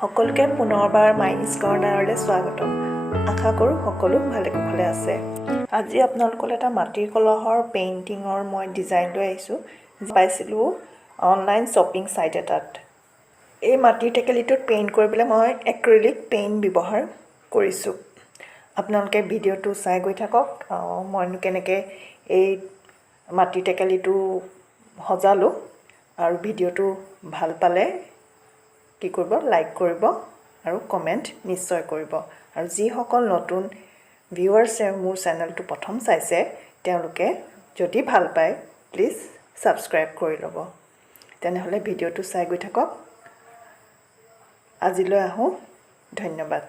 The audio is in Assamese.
সকলোকে পুনৰবাৰ মাইনিজ কৰ্ণাৰলৈ স্বাগতম। আশা কৰোঁ সকলো ভালে কুশলে আছে। আজি আপোনালোকলৈ এটা মাটিৰ কলহৰ পেইণ্টিঙৰ মই ডিজাইন লৈ আহিছোঁ। পাইছিলোঁ অনলাইন শ্বপিং ছাইট এটাত। এই মাটিৰ টেকেলিটোত পেইণ্ট কৰিবলৈ মই এক্ৰিলিক পেইণ্ট ব্যৱহাৰ কৰিছোঁ। আপোনালোকে ভিডিঅ'টো চাই গৈ থাকক। মইনো কেনেকৈ এই মাটিৰ টেকেলিটো সজালোঁ আৰু ভিডিঅ'টো ভাল পালে কি কৰিব, লাইক কৰিব আৰু কমেণ্ট নিশ্চয় কৰিব। আৰু যিসকল নতুন ভিউৱাৰ্ছে মোৰ চেনেলটো প্ৰথম চাইছে তেওঁলোকে যদি ভাল পায় প্লিজ ছাবস্ক্ৰাইব কৰি ল'ব। তেনেহ'লে ভিডিঅ'টো চাই গৈ থাকক। আজিলৈ আহোঁ, ধন্যবাদ।